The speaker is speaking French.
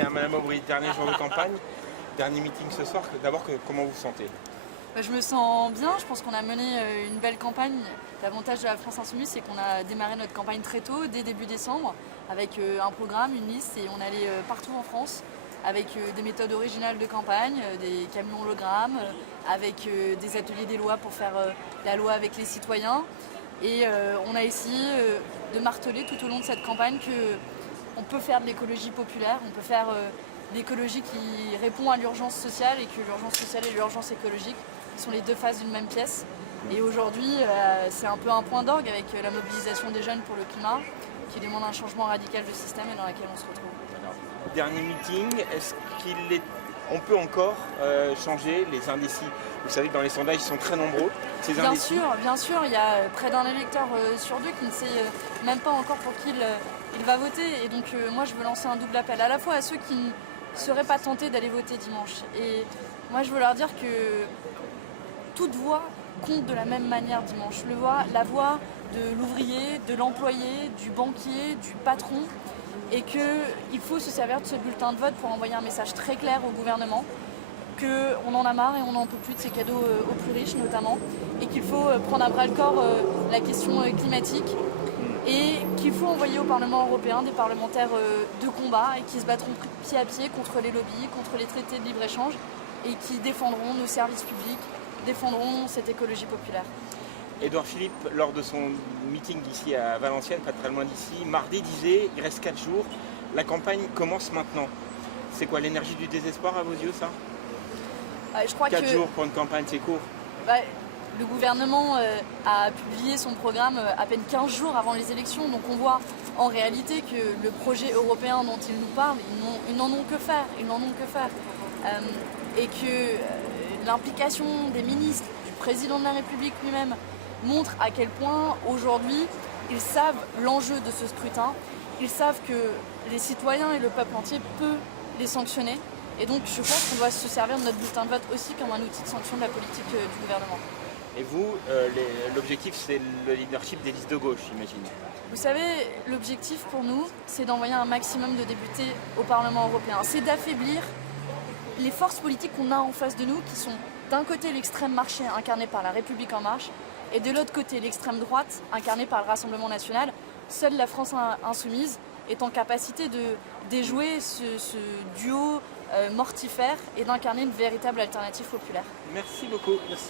Bien, Madame Aubry, dernier jour de campagne, dernier meeting ce soir. D'abord, comment vous vous sentez? Je me sens bien, je pense qu'on a mené une belle campagne. L'avantage de la France Insoumise, c'est qu'on a démarré notre campagne très tôt, dès début décembre, avec un programme, une liste, et on allait partout en France, avec des méthodes originales de campagne, des camions hologrammes, avec des ateliers des lois pour faire la loi avec les citoyens. Et on a essayé de marteler tout au long de cette campagne qu'on peut faire de l'écologie populaire, on peut faire l'écologie qui répond à l'urgence sociale, et que l'urgence sociale et l'urgence écologique sont les deux faces d'une même pièce. Et aujourd'hui, c'est un peu un point d'orgue avec la mobilisation des jeunes pour le climat, qui demande un changement radical de système et dans laquelle on se retrouve. Alors, dernier meeting, est-ce qu'on peut encore changer les indécis? Vous savez que dans les sondages, ils sont très nombreux, ces indécis. Bien sûr, il y a près d'un électeur sur deux qui ne sait même pas encore pour qui il va voter. Et donc moi, je veux lancer un double appel, à la fois à ceux qui ne seraient pas tentés d'aller voter dimanche. Et moi, je veux leur dire que toute voix compte de la même manière dimanche. La voix de l'ouvrier, de l'employé, du banquier, du patron, et qu'il faut se servir de ce bulletin de vote pour envoyer un message très clair au gouvernement qu'on en a marre et on n'en peut plus de ces cadeaux aux plus riches notamment, et qu'il faut prendre à bras le corps la question climatique, et qu'il faut envoyer au Parlement européen des parlementaires de combat et qui se battront pied à pied contre les lobbies, contre les traités de libre-échange, et qui défendront nos services publics, défendront cette écologie populaire. Édouard Philippe, lors de son meeting ici à Valenciennes, pas très loin d'ici, mardi disait, il reste 4 jours, la campagne commence maintenant. C'est quoi, l'énergie du désespoir à vos yeux, ça? Je crois 4 jours pour une campagne, c'est court. Le gouvernement a publié son programme à peine 15 jours avant les élections, donc on voit en réalité que le projet européen dont ils nous parlent, ils n'en ont que faire, et que l'implication des ministres, du président de la République lui-même, montre à quel point aujourd'hui ils savent l'enjeu de ce scrutin, ils savent que les citoyens et le peuple entier peuvent les sanctionner. Et donc je pense qu'on doit se servir de notre bulletin de vote aussi comme un outil de sanction de la politique du gouvernement. Et vous, l'objectif, c'est le leadership des listes de gauche, j'imagine. Vous savez, l'objectif pour nous, c'est d'envoyer un maximum de députés au Parlement européen. C'est d'affaiblir les forces politiques qu'on a en face de nous, qui sont d'un côté l'extrême marché incarné par la République en marche, et de l'autre côté l'extrême droite incarnée par le Rassemblement national. Seule la France insoumise est en capacité de déjouer ce duo mortifère et d'incarner une véritable alternative populaire. Merci beaucoup. Merci.